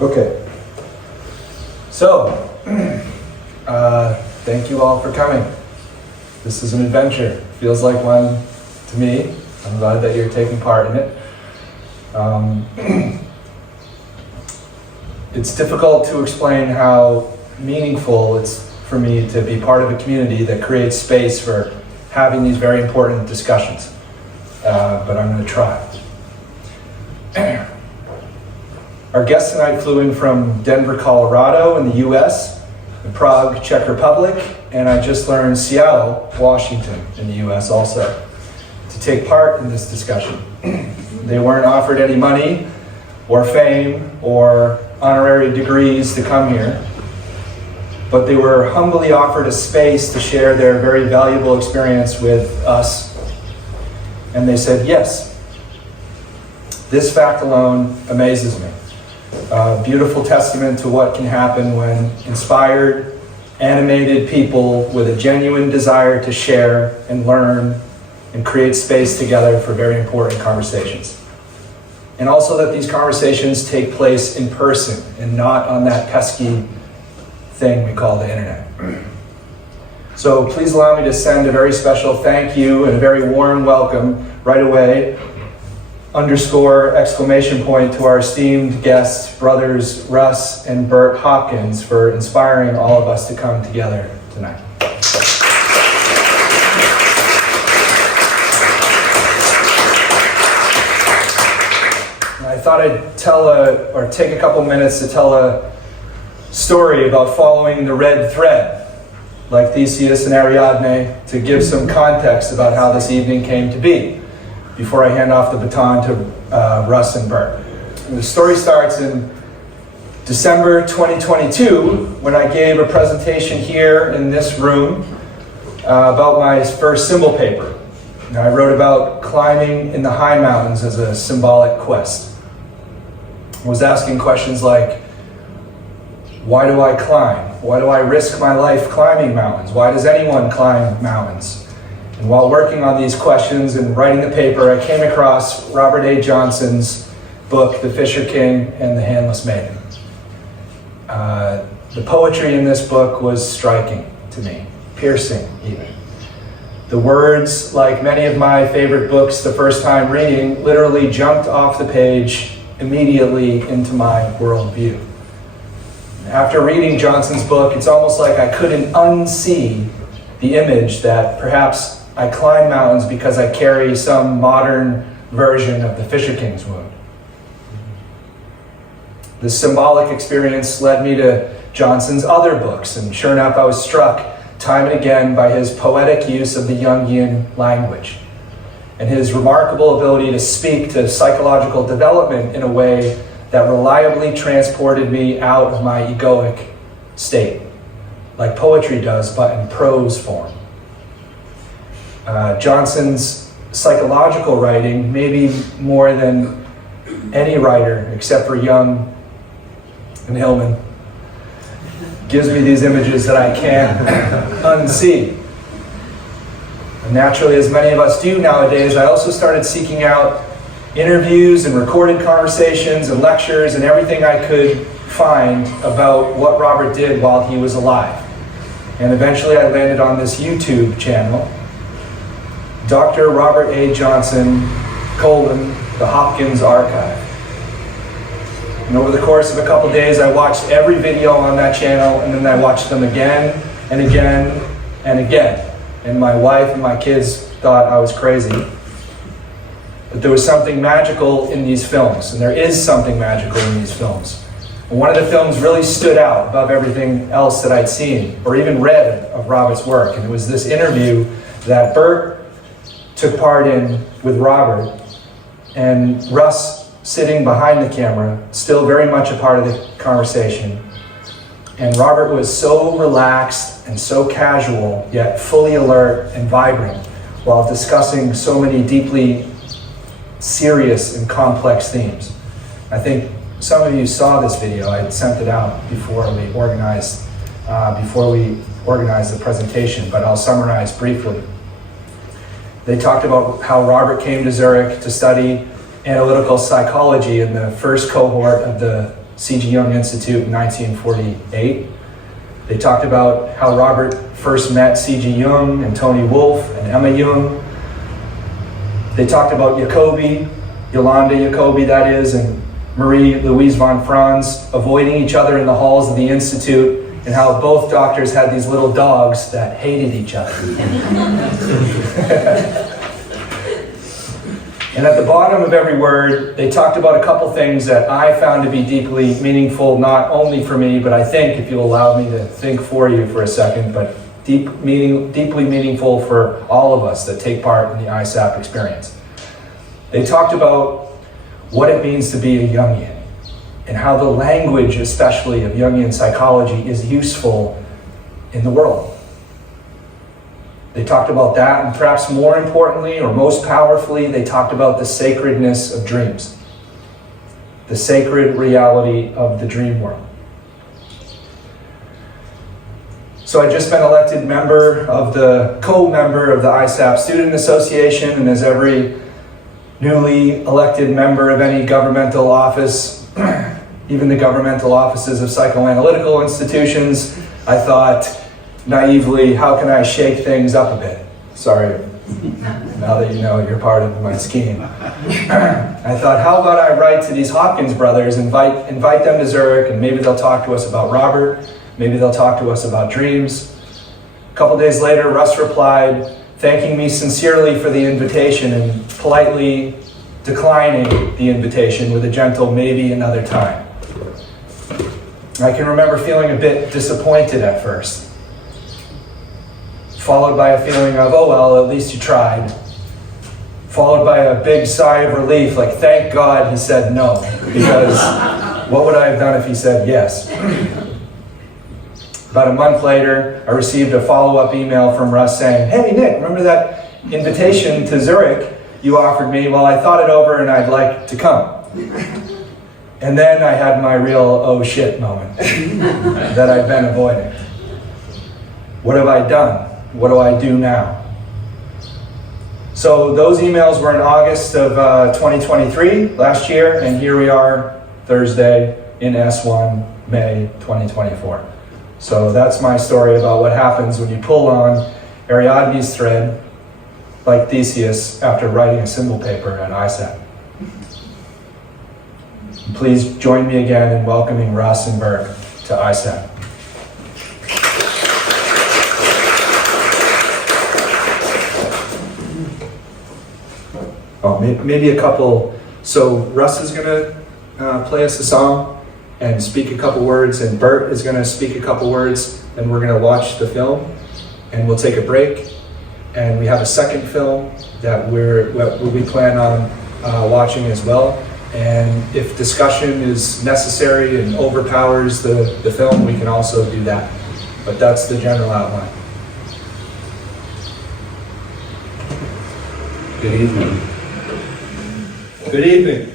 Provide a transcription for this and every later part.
Okay. So, thank you all for coming. This is an adventure. Feels like one to me. I'm glad that you're taking part in it. It's difficult to explain how meaningful it's for me to be part of a community that creates space for having these very important discussions. But I'm going to try. Our guest tonight flew in from Denver, Colorado in the US, and Prague, Czech Republic, and I just learned Seattle, Washington in the US also, to take part in this discussion. They weren't offered any money or fame or honorary degrees to come here, but they were humbly offered a space to share their very valuable experience with us, and they said yes. This fact alone amazes me. A beautiful testament to what can happen when inspired, animated people with a genuine desire to share and learn and create space together for very important conversations. And also that these conversations take place in person and not on that pesky thing we call the internet. So please allow me to send a very special thank you and a very warm welcome right away, !exclamation point, to our esteemed guests, brothers Russ and Burt Hopkins, for inspiring all of us to come together tonight. I thought I'd take a couple minutes to tell a story about following the red thread, like Theseus and Ariadne, to give some context about how this evening came to be, before I hand off the baton to Russ and Burt. And the story starts in December 2022, when I gave a presentation here in this room about my first symbol paper. And I wrote about climbing in the high mountains as a symbolic quest. I was asking questions like, why do I climb? Why do I risk my life climbing mountains? Why does anyone climb mountains? And while working on these questions and writing the paper, I came across Robert A. Johnson's book, The Fisher King and the Handless Maiden. The poetry in this book was striking to me, piercing even. The words, like many of my favorite books the first time reading, literally jumped off the page immediately into my worldview. After reading Johnson's book, it's almost like I couldn't unsee the image that perhaps I climb mountains because I carry some modern version of the Fisher King's wound. This symbolic experience led me to Johnson's other books, and sure enough, I was struck time and again by his poetic use of the Jungian language and his remarkable ability to speak to psychological development in a way that reliably transported me out of my egoic state, like poetry does, but in prose form. Johnson's psychological writing, maybe more than any writer except for Jung and Hillman, gives me these images that I can't unsee. And naturally, as many of us do nowadays, I also started seeking out interviews and recorded conversations and lectures and everything I could find about what Robert did while he was alive. And eventually I landed on this YouTube channel, Dr. Robert A. Johnson, the Hopkins Archive. And over the course of a couple days, I watched every video on that channel, and then I watched them again and again and again. And my wife and my kids thought I was crazy. But there was something magical in these films, and there is something magical in these films. And one of the films really stood out above everything else that I'd seen or even read of Robert's work, and it was this interview that Burt took part in with Robert, and Russ sitting behind the camera, still very much a part of the conversation. And Robert was so relaxed and so casual, yet fully alert and vibrant, while discussing so many deeply serious and complex themes. I think some of you saw this video. I sent it out before we organized the presentation, but I'll summarize briefly. They talked about how Robert came to Zurich to study analytical psychology in the first cohort of the C.G. Jung Institute in 1948. They talked about how Robert first met C.G. Jung and Tony Wolfe and Emma Jung. They talked about Jacobi, Yolanda Jacobi that is, and Marie Louise von Franz avoiding each other in the halls of the Institute, and how both doctors had these little dogs that hated each other. And at the bottom of every word, they talked about a couple things that I found to be deeply meaningful, not only for me, but I think, if you'll allow me to think for you for a second, but deeply meaningful for all of us that take part in the ISAP experience. They talked about what it means to be a Jungian, and how the language, especially of Jungian psychology, is useful in the world. They talked about that, and perhaps more importantly, or most powerfully, they talked about the sacredness of dreams, the sacred reality of the dream world. So I just been elected co-member of the ISAP Student Association, and as every newly elected member of any governmental office, even the governmental offices of psychoanalytical institutions, I thought naively, how can I shake things up a bit? Sorry, now that you know you're part of my scheme. I thought, how about I write to these Hopkins brothers, invite them to Zurich, and maybe they'll talk to us about Robert, maybe they'll talk to us about dreams. A couple days later, Russ replied, thanking me sincerely for the invitation and politely declining the invitation with a gentle maybe another time. I can remember feeling a bit disappointed at first, followed by a feeling of, oh well, at least you tried. Followed by a big sigh of relief, like thank God he said no, because what would I have done if he said yes? About a month later, I received a follow-up email from Russ saying, hey Nick, remember that invitation to Zurich you offered me? Well, I thought it over and I'd like to come. And then I had my real oh shit moment that I've been avoiding. What have I done? What do I do now? So those emails were in August of 2023, last year, and here we are, Thursday, in S1, May 2024. So that's my story about what happens when you pull on Ariadne's thread, like Theseus, after writing a symbol paper at ISAP. Please join me again in welcoming Russ and Burt to ISAP. Oh, maybe a couple. So Russ is going to play us a song and speak a couple words, and Burt is going to speak a couple words, and we're going to watch the film, and we'll take a break. And we have a second film that we plan on watching as well. And if discussion is necessary and overpowers the film, we can also do that. But that's the general outline. Good evening. Good evening.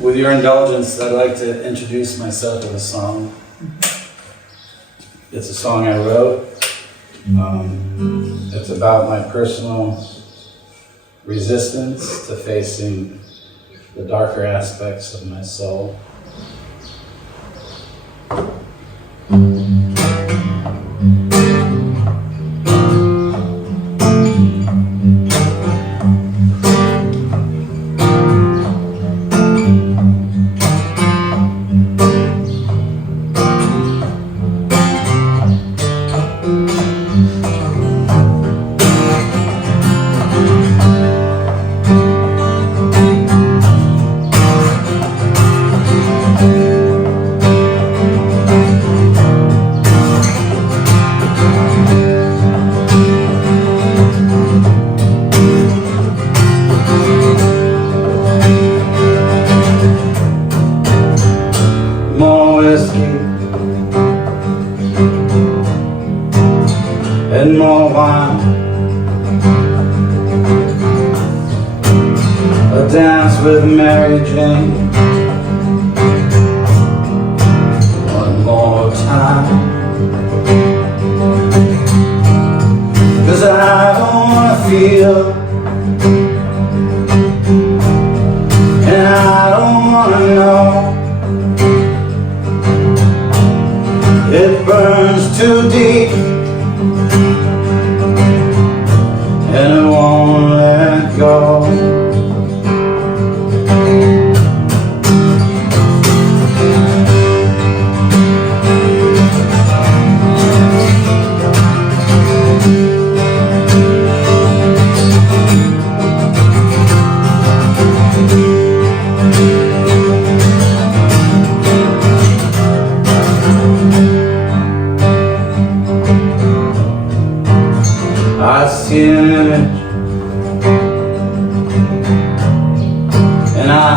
With your indulgence, I'd like to introduce myself with a song. It's a song I wrote. It's about my personal resistance to facing the darker aspects of my soul. And more wine, a dance with Mary Jane, one more time, 'cause I don't wanna feel, and I don't wanna know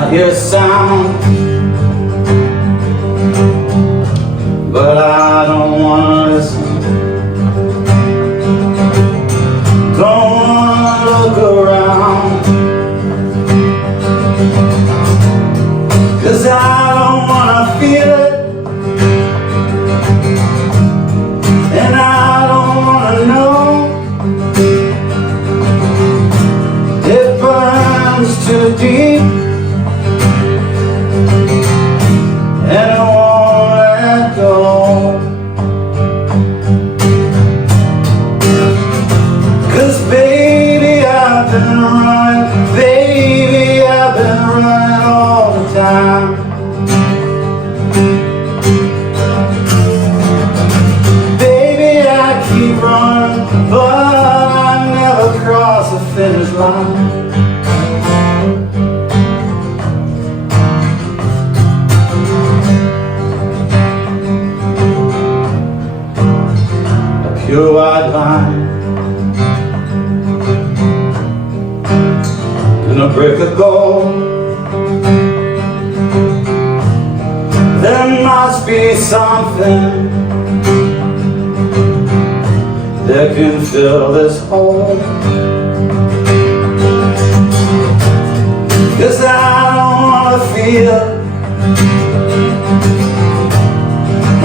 hear sound, but I don't wanna listen. Don't wanna look around, 'cause I don't wanna feel it, and I don't wanna know. It burns too deep, and I won't let go. 'Cause baby, I've been running, baby, I've been running all the time. Baby, I keep running, but I never cross the finish line. A pure white line and a brick of gold. There must be something that can fill this hole. 'Cause I don't wanna feel,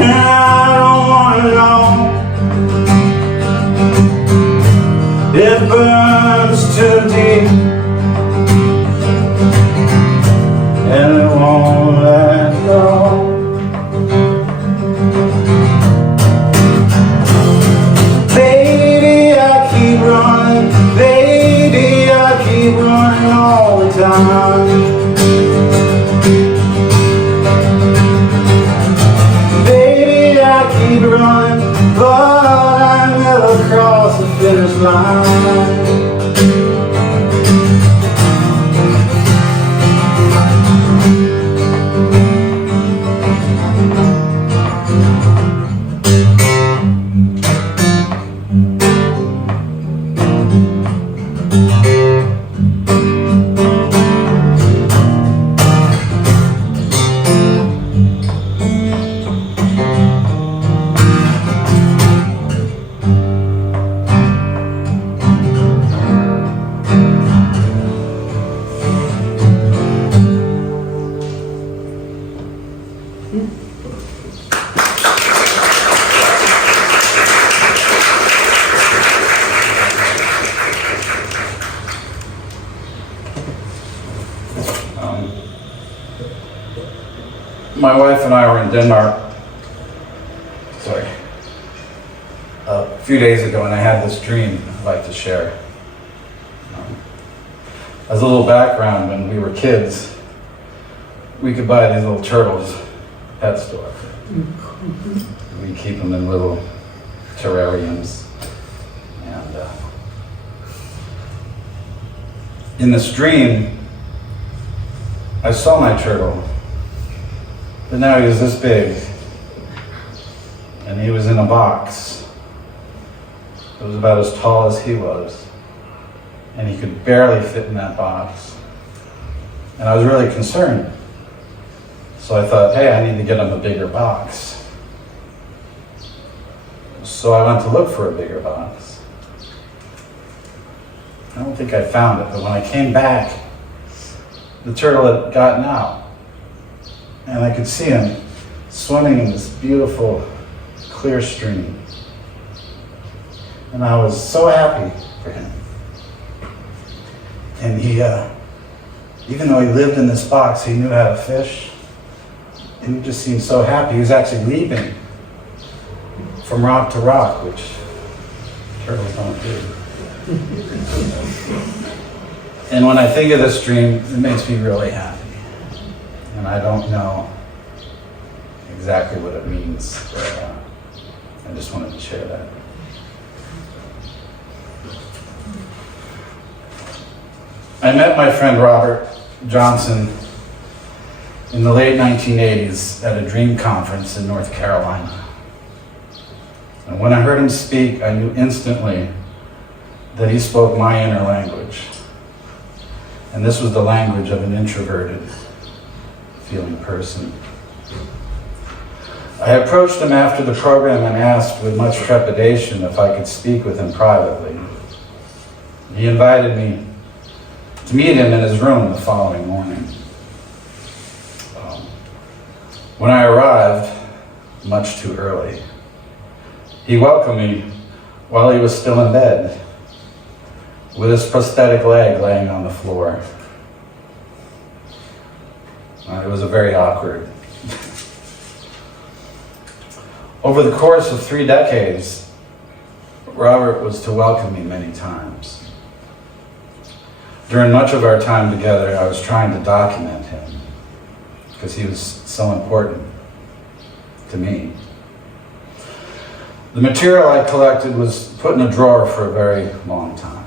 and I don't wanna know. It burns too deep, and it won't let go. Baby, I keep running, baby, I keep running all the time. Baby, I keep running, but I never cross the finish line. My wife and I were in Denmark, a few days ago, and I had this dream I'd like to share. As a little background, when we were kids, we could buy these little turtles at pet store. We keep them in little terrariums. And in this dream, I saw my turtle. But now he was this big, and he was in a box. It was about as tall as he was, and he could barely fit in that box. And I was really concerned. So I thought, hey, I need to get him a bigger box. So I went to look for a bigger box. I don't think I found it, but when I came back, the turtle had gotten out. And I could see him swimming in this beautiful, clear stream. And I was so happy for him. And he, even though he lived in this box, he knew how to fish. And he just seemed so happy. He was actually leaping from rock to rock, which turtles don't do. And when I think of this dream, it makes me really happy. And I don't know exactly what it means, but I just wanted to share that. I met my friend Robert Johnson in the late 1980s at a dream conference in North Carolina. And when I heard him speak, I knew instantly that he spoke my inner language. And this was the language of an introverted feeling person. I approached him after the program and asked with much trepidation if I could speak with him privately. He invited me to meet him in his room the following morning. When I arrived, much too early, he welcomed me while he was still in bed, with his prosthetic leg laying on the floor. It was a very awkward. Over the course of 3 decades, Robert was to welcome me many times. During much of our time together, I was trying to document him because he was so important to me. The material I collected was put in a drawer for a very long time.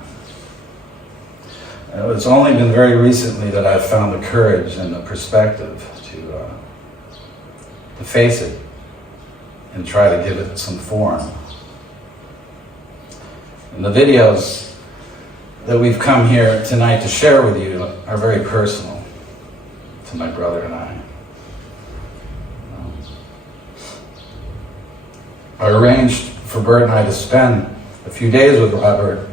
It's only been very recently that I've found the courage and the perspective to face it and try to give it some form. And the videos that we've come here tonight to share with you are very personal to my brother and I. I arranged for Burt and I to spend a few days with Robert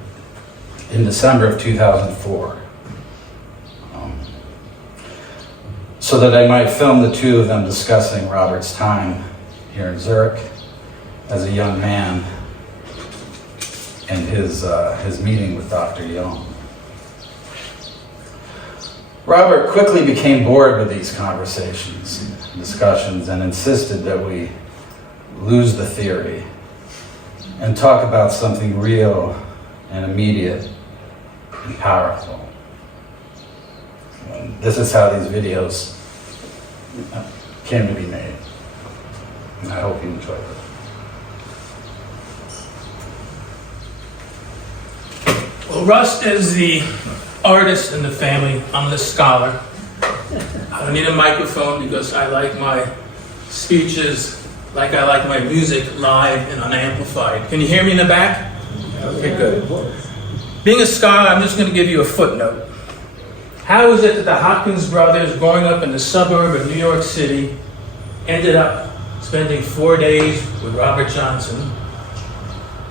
in December of 2004, so that I might film the two of them discussing Robert's time here in Zurich as a young man and his meeting with Dr. Jung. Robert quickly became bored with these conversations and discussions and insisted that we lose the theory and talk about something real and immediate and powerful. And this is how these videos came to be made. And I hope you enjoy it. Well, Russ is the artist in the family. I'm the scholar. I don't need a microphone because I like my speeches like I like my music live and unamplified. Can you hear me in the back? Okay, good. Being a scholar, I'm just going to give you a footnote. How is it that the Hopkins brothers, growing up in the suburb of New York City, ended up spending 4 days with Robert Johnson?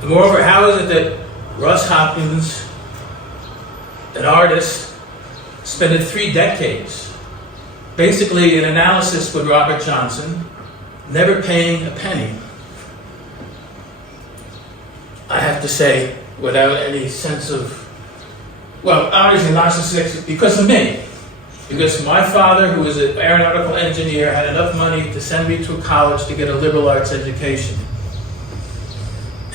And moreover, how is it that Russ Hopkins, an artist, spent 3 decades, basically an analysis with Robert Johnson, never paying a penny? I have to say, without any sense of, well, obviously narcissistic because of me. Because my father, who was an aeronautical engineer, had enough money to send me to a college to get a liberal arts education.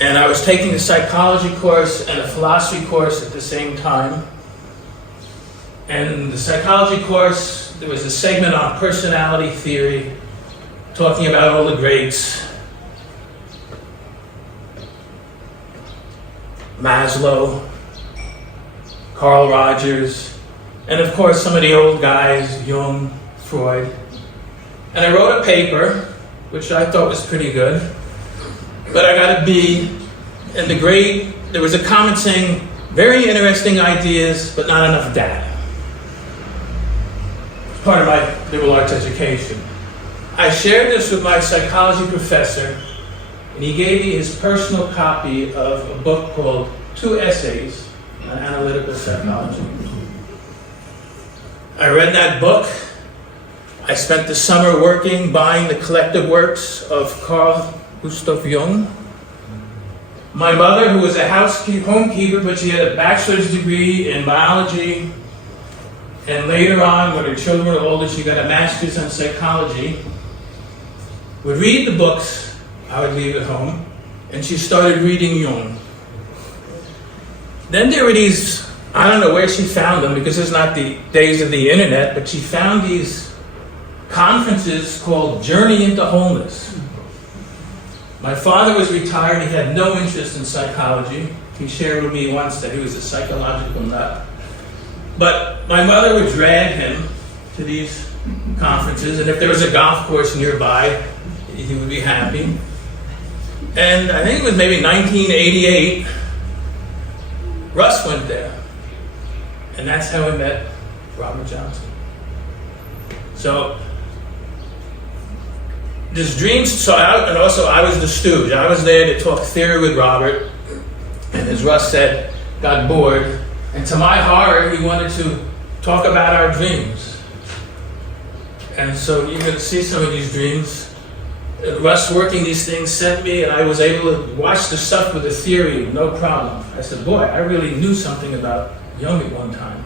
And I was taking a psychology course and a philosophy course at the same time. And the psychology course, there was a segment on personality theory, talking about all the greats. Maslow, Carl Rogers, and of course some of the old guys, Jung, Freud. And I wrote a paper, which I thought was pretty good, but I got a B, and the grade, there was a comment saying, very interesting ideas, but not enough data. It's part of my liberal arts education. I shared this with my psychology professor, and he gave me his personal copy of a book called 2 Essays on Analytical Psychology. I read that book. I spent the summer working, buying the collected works of Carl Gustav Jung. My mother, who was a homekeeper, but she had a bachelor's degree in biology, and later on, when her children were older, she got a master's in psychology, would read the books I would leave at home, and she started reading Jung. Then there were these, I don't know where she found them because it's not the days of the internet, but she found these conferences called Journey into Wholeness. My father was retired, he had no interest in psychology. He shared with me once that he was a psychological nut. But my mother would drag him to these conferences, and if there was a golf course nearby, he would be happy. And I think it was maybe 1988, Russ went there. And that's how I met Robert Johnson. So this dreams, and also I was the stooge. I was there to talk theory with Robert, and as Russ said, got bored. And to my horror, he wanted to talk about our dreams. And so you're going to see some of these dreams. Russ working these things sent me, and I was able to watch the stuff with the theory, no problem. I said, boy, I really knew something about Jung at one time.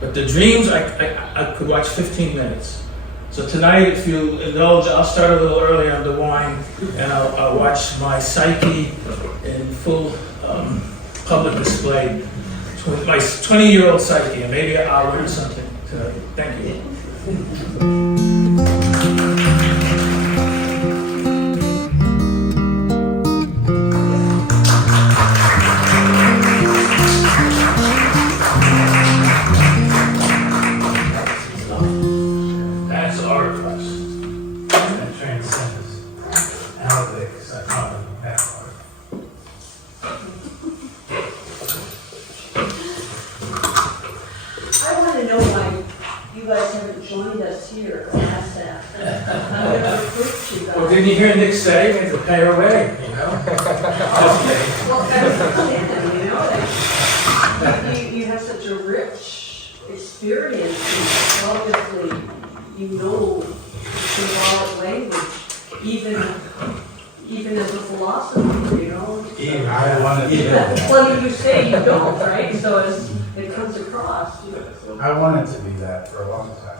But the dreams, I could watch 15 minutes. So tonight, if you'll indulge, I'll start a little early on the wine, and I'll watch my psyche in full public display. My 20-year-old psyche, and maybe I'll learn something tonight. Thank you. That's our trust. That transcends analytics. I call it that part. I want to know why you guys haven't joined us here at ISAP. I've never recruited you guys. Well, didn't you hear Nick say we had to pay our way, you know? Just kidding. Well, I understand, you know, that you have such a rich experience, and obviously you know symbolic language, even as a philosopher, you know. Even I wanted to do that. Well, you say you don't, right? So it comes across. I wanted to be that for a long time.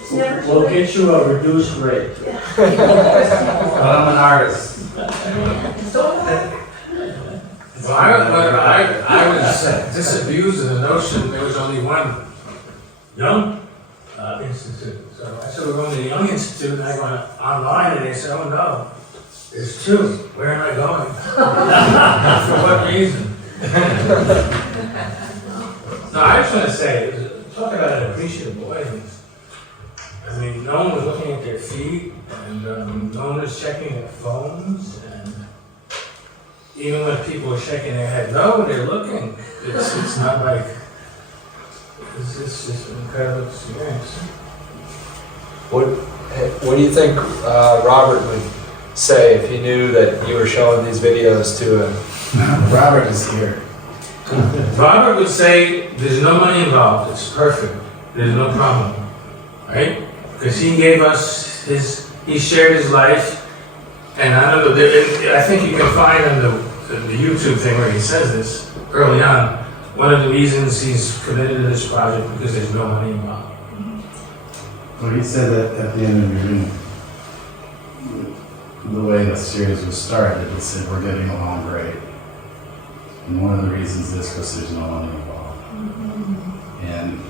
It's never too We'll late. get you a reduced rate. But I'm an artist. So am I. Well, I was disabused of the notion there was only one Young Institute. So I said, we're going to the Young Institute, and I went online, and they said, oh no, there's two. Where am I going? For what reason? No, I just want to say, talk about an appreciative audience. I mean, no one was looking at their feet, and no one was checking their phones, and even when people were shaking their head, no, they're looking. It's not like, it's just an incredible experience. What do you think Robert would say if he knew that you were showing these videos to him? Robert is here. Robert would say, there's no money involved, it's perfect, there's no problem, right? Because he gave us he shared his life, and I don't know, I think you can find on the YouTube thing where he says this early on, one of the reasons he's committed to this project because there's no money involved. Well, he said that at the end of the reading, the way the series was started, he said, we're getting along great. And one of the reasons is because there's no money involved. And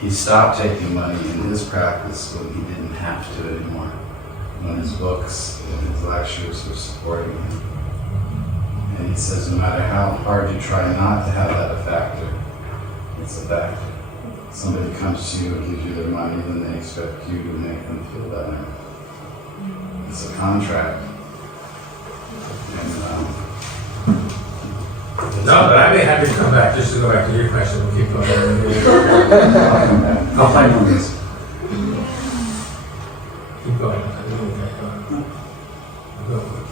he stopped taking money in his practice when he didn't have to anymore, when his books and his lectures were supporting him. And he says, no matter how hard you try not to have that a factor, it's a factor. Somebody comes to you and gives you their money, then they expect you to make them feel better. It's a contract. And, No, but I'd be happy to come back, just to go back to your question, we'll keep going. I'll find one of these. Keep going.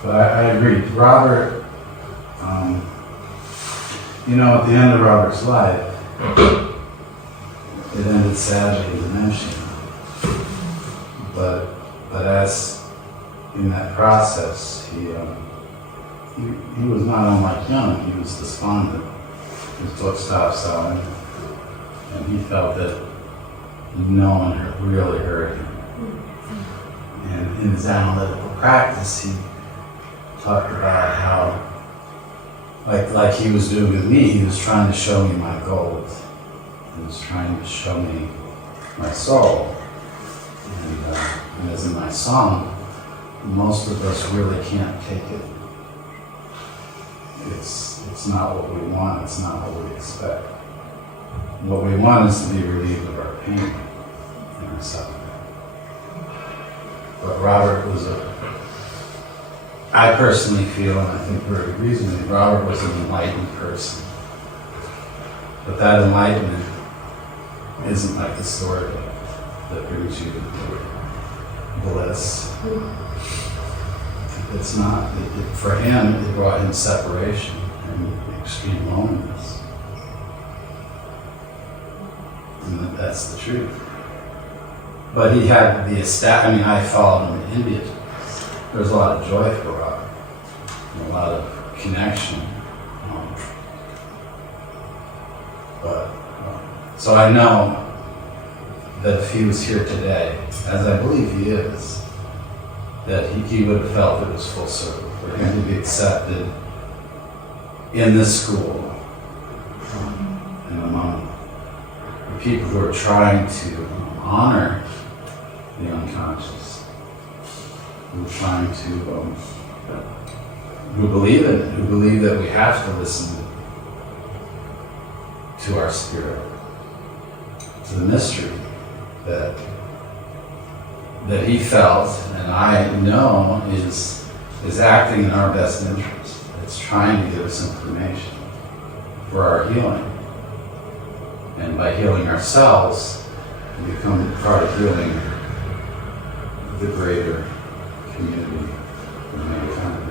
But I agree. Robert, at the end of Robert's life, it ended sadly in dementia. But as in that process, he was not unlike Jung. He was despondent. His book stopped selling, and he felt that no one really heard him. And in his analytical practice, he talked about how, like he was doing with me, he was trying to show me my gold. He was trying to show me my soul. And as in my song, most of us really can't take it. It's not what we want, it's not what we expect. What we want is to be relieved of our pain and our suffering. But Robert was I personally feel, and I think Burt agrees with me, Robert was an enlightened person. But that enlightenment isn't like the story that brings you bliss. it's not, for him, it brought him separation and extreme loneliness. And that's the truth. But he had I followed him in India. There was a lot of joy for Robert, and a lot of connection. So I know that if he was here today, as I believe he is, that he would have felt it was full circle for him to be accepted in this school and among the people who are trying to honor the unconscious, who are trying to, who believe in it, who believe that we have to listen to our spirit, to the mystery that he felt, and I know is acting in our best interest. It's trying to give us information for our healing. And by healing ourselves, we become part of healing the greater community of mankind.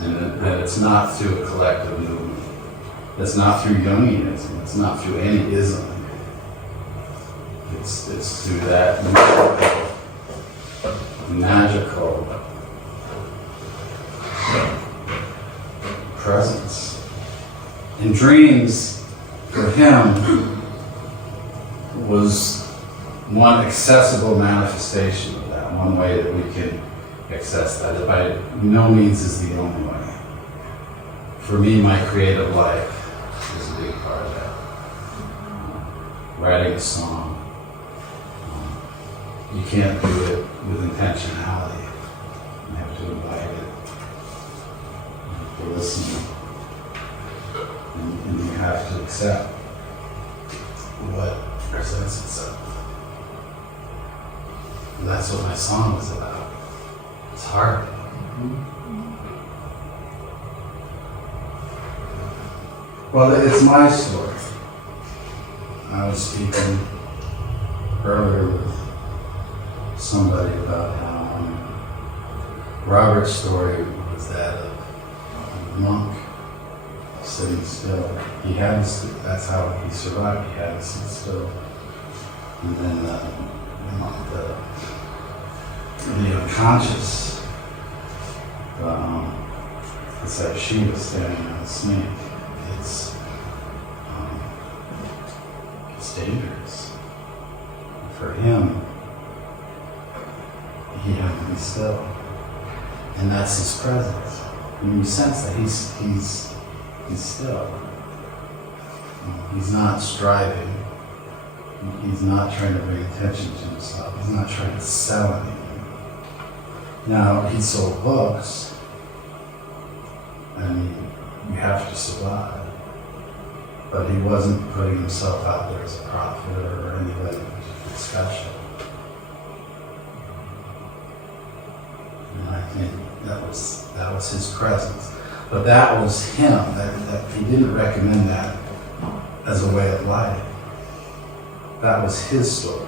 And that it's not through a collective movement. It's not through Jungianism. It's not through any ism. It's through that magical presence. And dreams, for him, was one accessible manifestation of that, one way that we can access that. It by no means is the only way. For me, my creative life is a big part of that. Writing a song. You can't do it with intentionality. You have to invite it. You have to listen. And you have to accept what presents itself. And that's what my song was about. It's hard. Well, it's my story. I was speaking earlier with somebody about how Robert's story was that of a monk sitting still. He had to, that's how he survived. He had to sit still. And then the unconscious, it's like Shiva standing on a snake. It's dangerous. For him, he had to be still. And that's his presence. And you sense that he's still. He's not striving. He's not trying to bring attention to himself. He's not trying to sell anything. Now, he sold books. I mean, you have to survive. But he wasn't putting himself out there as a prophet or anybody special. And I think that was his presence. But that was him. That he didn't recommend that as a way of life. That was his story.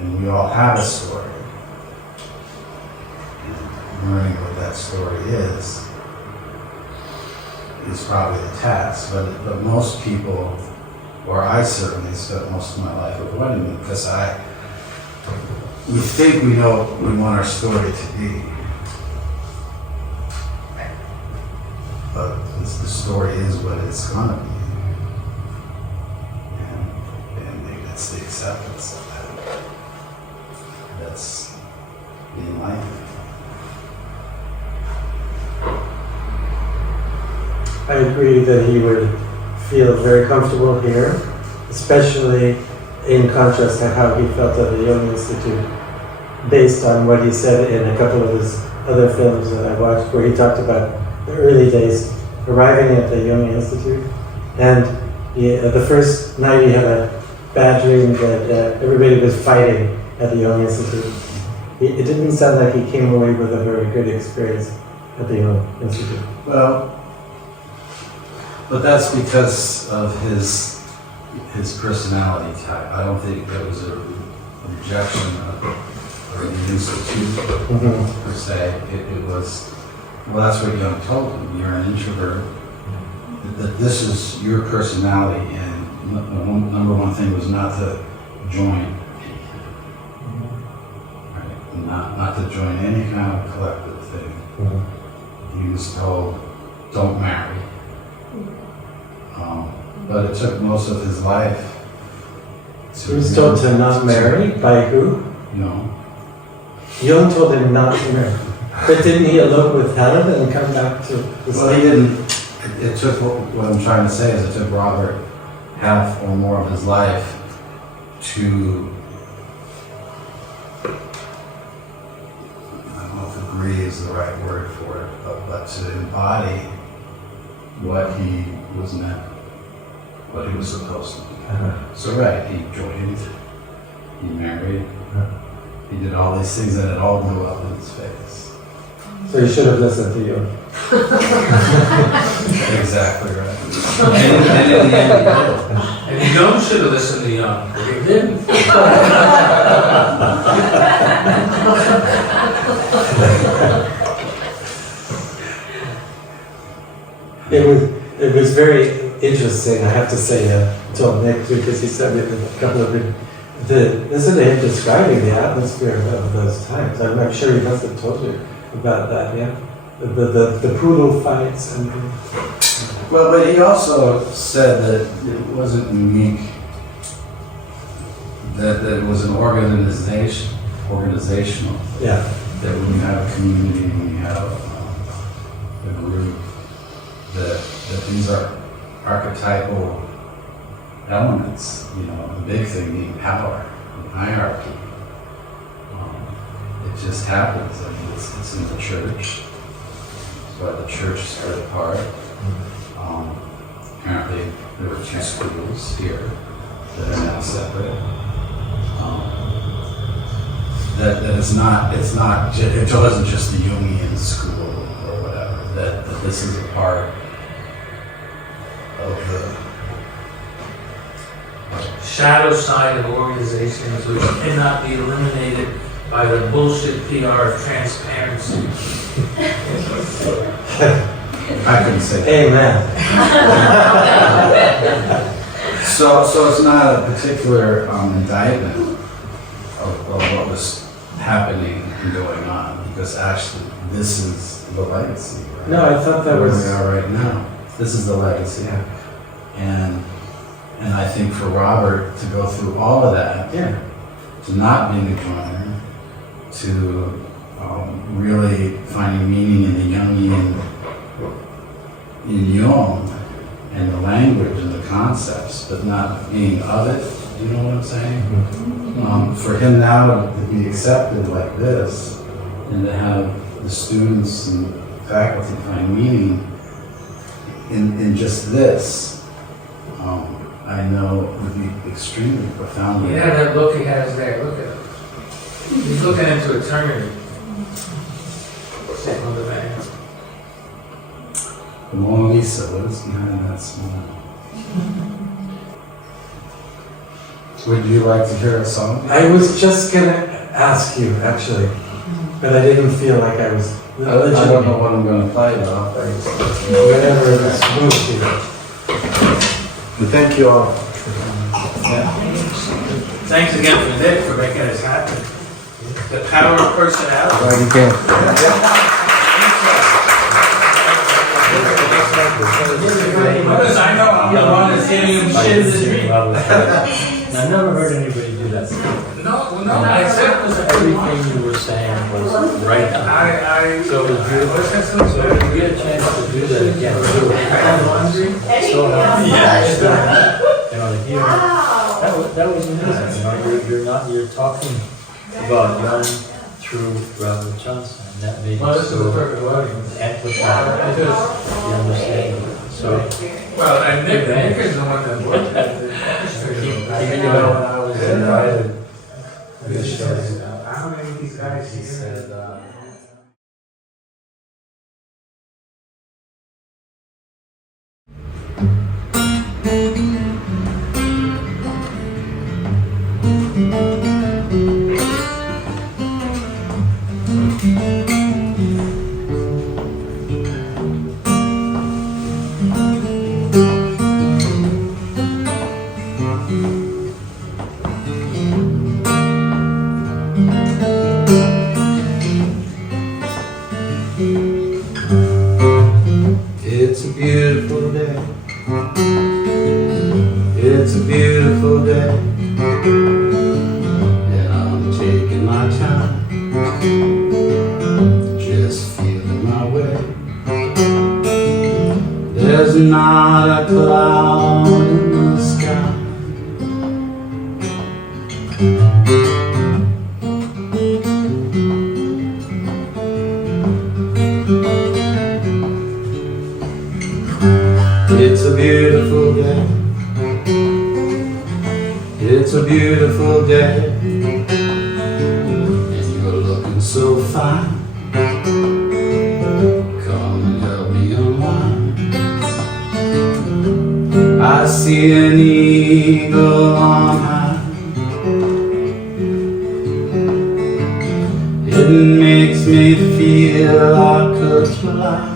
And we all have a story. And learning what that story is probably a task. But most people, or I certainly spent most of my life avoiding it because we think we know what we want our story to be. But the story is what it's going to be. And maybe it's the acceptance of that. That's the enlightenment. I agree that he would feel very comfortable here, especially in contrast to how he felt at the Young Institute, based on what he said in a couple of his other films that I watched, where he talked about the early days arriving at the Young Institute. And the first night he had a bad dream that everybody was fighting at the Young Institute. It didn't sound like he came away with a very good experience at the Young Institute. Well, but that's because of his personality type. I don't think that was rejection of the institute per se. It was, well, that's what Jung told him. You're an introvert. That this is your personality, and the number one thing was not to join. Right? Not to join any kind of collective thing. He was told, don't marry. But it took most of his life. He was told to not marry? By who? No. Jung told him not to marry. But didn't he elope with Helen and come back to his Well, he didn't. It took, what I'm trying to say is it took Robert half or more of his life to, I don't know if agree is the right word for it, but to embody what he was meant, what he was supposed to do. So right, he joined, he married, he did all these things and it all blew up in his face. So you should have listened to you. Exactly right. And in the end he did. And you don't should have listened to Young, but you didn't. It was very interesting, I have to say, until next week, because he sent me a couple of listen to him describing the atmosphere of those times. I'm sure he must have told you about that, yeah? The poodle fights and... Well, but he also said that it wasn't unique, that it was an organizational. Yeah. That when you have a community, when you have a group, that these are archetypal elements, you know, the big thing being power and hierarchy. It just happens. I mean, it's in the church. That's why the church split apart. Apparently, there were 2 schools here that are now separate. That it's not, it wasn't just the Jungian school or whatever, that this is a part of the Shadow side of organizations which cannot be eliminated by the bullshit PR of transparency. I couldn't say that. Amen. So it's not a particular indictment of what was happening and going on, because actually this is the legacy. Right? No, I thought that where was... we are right now. This is the legacy. And I think for Robert to go through all of that, to not being a joiner, to really finding meaning in the Jungian, in Jung, and the language and the concepts, but not being of it. Do you know what I'm saying? For him now to be accepted like this, and to have the students and faculty find meaning in just this, I know would be extremely profound. Yeah, that look he has there, look at him. He's looking into eternity. Sitting on the bank. The Mona Lisa, what is behind that smile? Would you like to hear a song? I was just going to ask you, actually, but I didn't feel like I was... I don't know what I'm going to play though. Whatever is smooth here. But thank you all. Thanks again for Nick for making this happen. The power of personality. Glad you came. Because I know I'm the one that's giving him shit in the dream. I never heard anybody do that. No, I said it was Everything you were saying was right on. So it was beautiful. So if you get a chance to do that again, do it. Still have you know, here, that was amazing. You know, you're talking about young through Robert Johnson, and that made Well, it this is the so perfect audience. amplified. You understand? So Well, and Nick is the one that worked at the orchestra. even though when I was invited, How many of these guys he said. It's a beautiful day, and I'm taking my time, just feeling my way. There's not a cloud in the sky. It's a beautiful day. It's a beautiful day, and you're looking so fine. Come and help me unwind. I see an eagle on high. It makes me feel I could fly.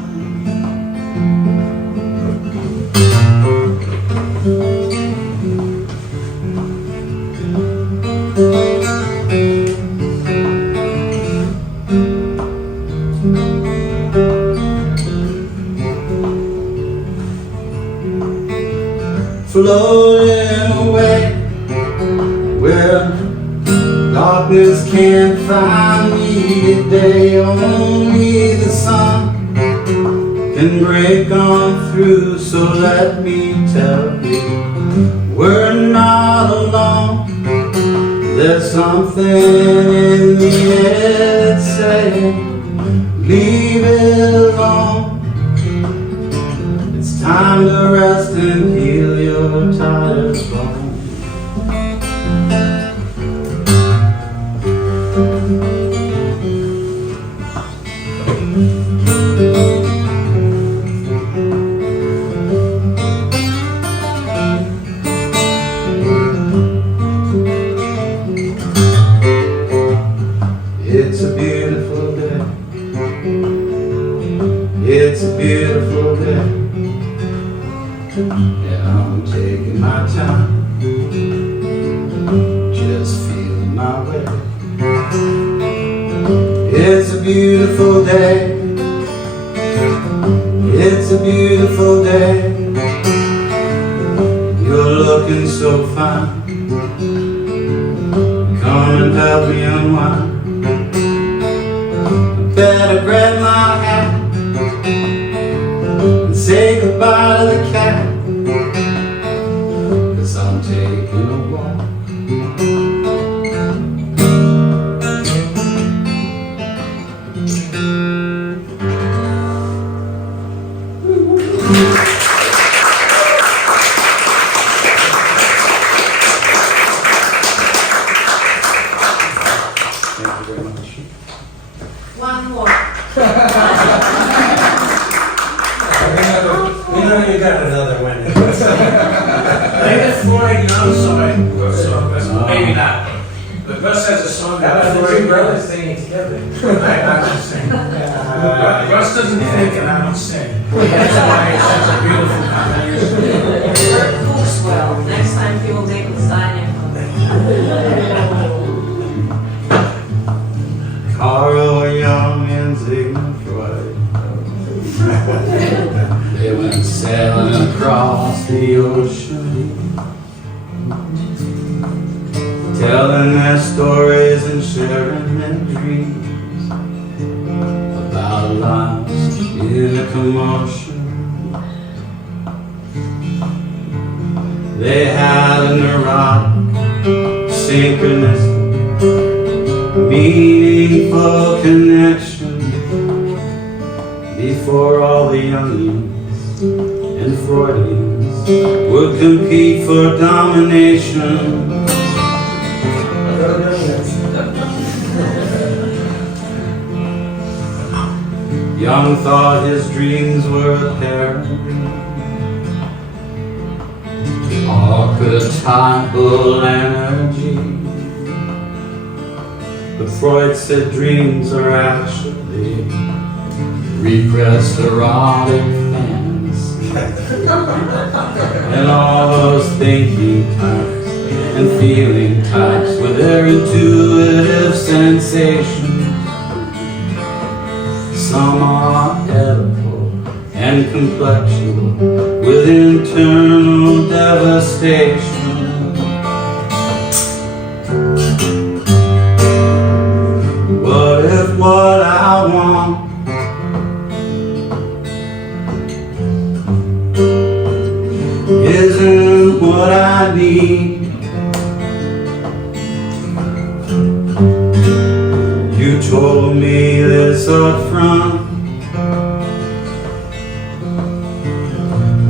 Floating away where darkness can't find me today. Only the sun can break on through, so let me tell you, we're not alone. There's something in the air that's saying, leave it alone. It's time to rest and heal your tired bones. It's a beautiful day. It's a beautiful day, and I'm taking my time, just feeling my way. It's a beautiful day. It's a beautiful day. You're looking so fine. Come and help me unwind. Better grab my hat and say goodbye to the cat, 'cause I'm taking a walk. Thank you very much. One more. We know you got another one. David Floyd, no, I'm sorry. So, maybe not. But Russ has a song That that was the two brothers singing together. I don't sing. Russ doesn't think and I don't sing. That's why it's such a beautiful combination. Burt cooks well. Next time he will make lasagna for me. Carl Jung and Sigmund Freud, they went sailing across the ocean, telling their stories and sharing their dreams about lives in a commotion. They had a neurotic, synchronistic, meaningful connection before all the youngins and Freudians would compete for domination. Young thought his dreams were apparent, archetypal energy. But Freud said dreams are actually repressed erotic fantasy. And all those thinking types and feeling types with their intuitive sensations. Some are edible and complexual with internal devastation. You told me this up front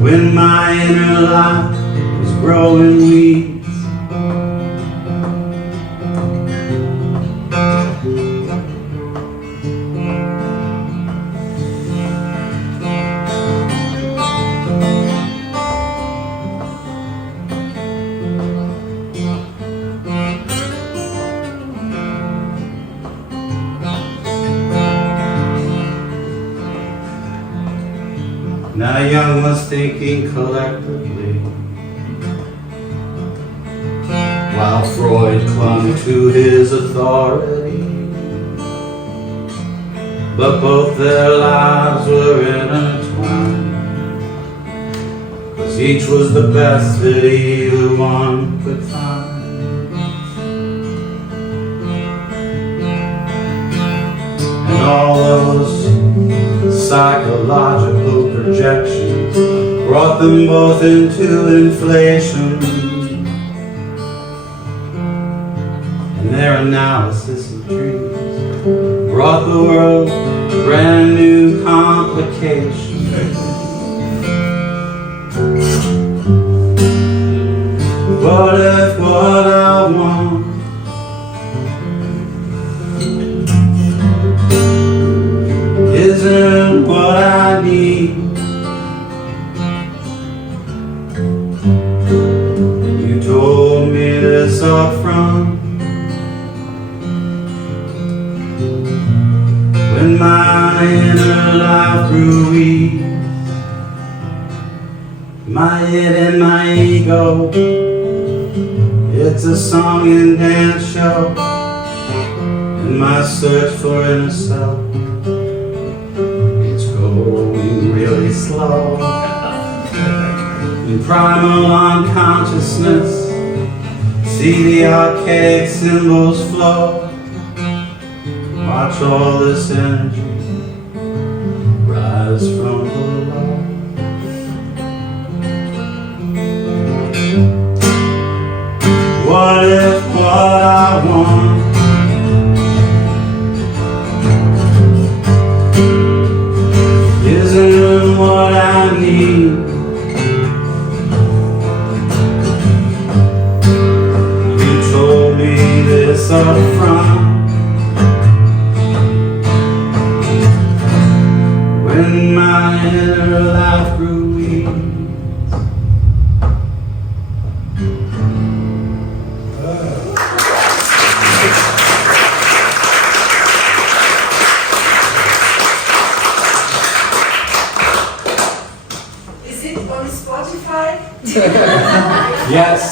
when my inner life was growing weeds. Now young was thinking collectively, while Freud clung to his authority. But both their lives were intertwined, 'cause each was the best that either one could find. And all those psychological projections brought them both into inflation, and their analysis of dreams brought the world brand new complications. What if what I want isn't what I need? You told me this up front when my inner life grew weak. My head and my ego, it's a song and dance show, and my search for inner self, going really slow. In primal unconsciousness, see the archaic symbols flow. Watch all this energy rise from below. What if what I want isn't what I need? You told me this up front when my inner life grew weak. Yes.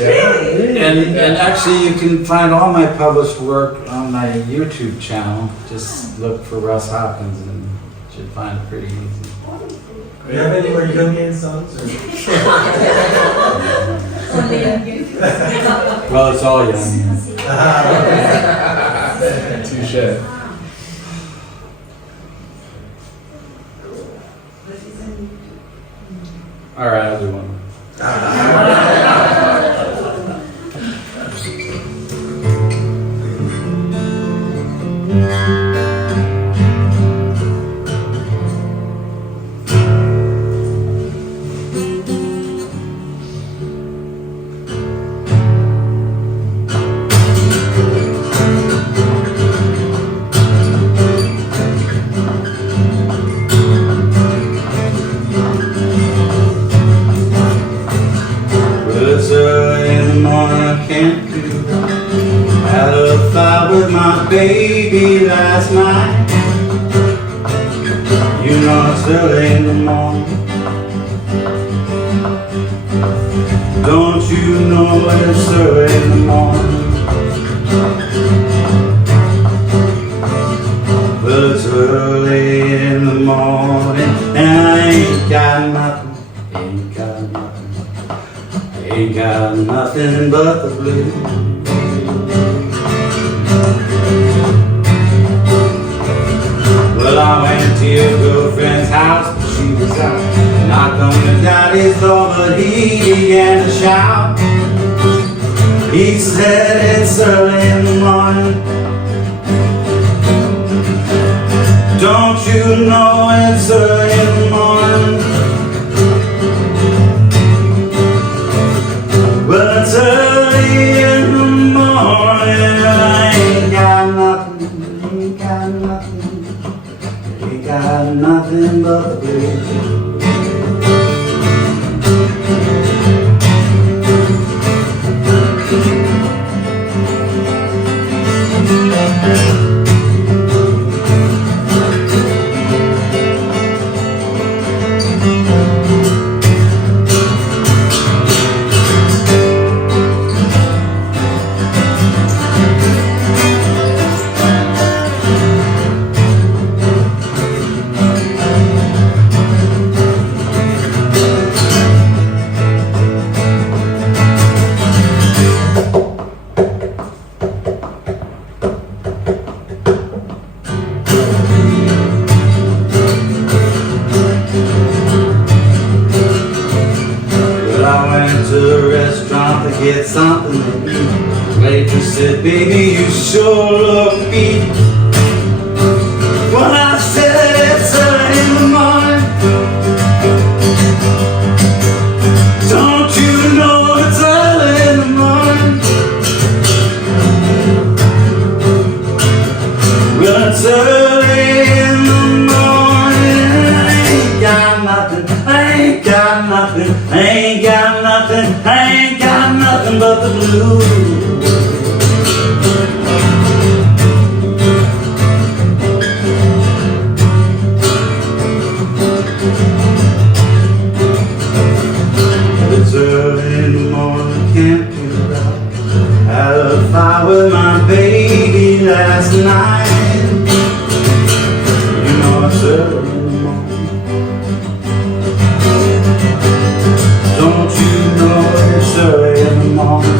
And actually you can find all my published work on my YouTube channel. Just look for Russ Hopkins and you should find it pretty easy. Do you have any more Jungian songs? Well, it's all young. Touche. All right, I'll do one. Had a fight with my baby last night. You know it's early in the morning. Don't you know it's early in the morning? Well, it's early in the morning and I ain't got nothing, ain't got nothing, ain't got nothing but the blues. Well, I went to your girlfriend's house, but she was Knocked on his daddy's door, but he began to shout. He said it's early in the morning. Don't you know it's early in the morning? Well, it's early in the morning. I ain't got nothing, ain't got nothing, ain't got nothing but the blues. Get something to eat. Waitress said, baby, you sure look beat. Well, I said it's early in the morning. Don't you know it's early in the morning? Well, it's early in the morning. I ain't got nothing, I ain't got nothing, I ain't got nothing, I ain't got nothing but the blues. It's early in the morning, can't do that. Had a fight with my baby last night. You know it's early in the morning. Don't you know it's early in the morning?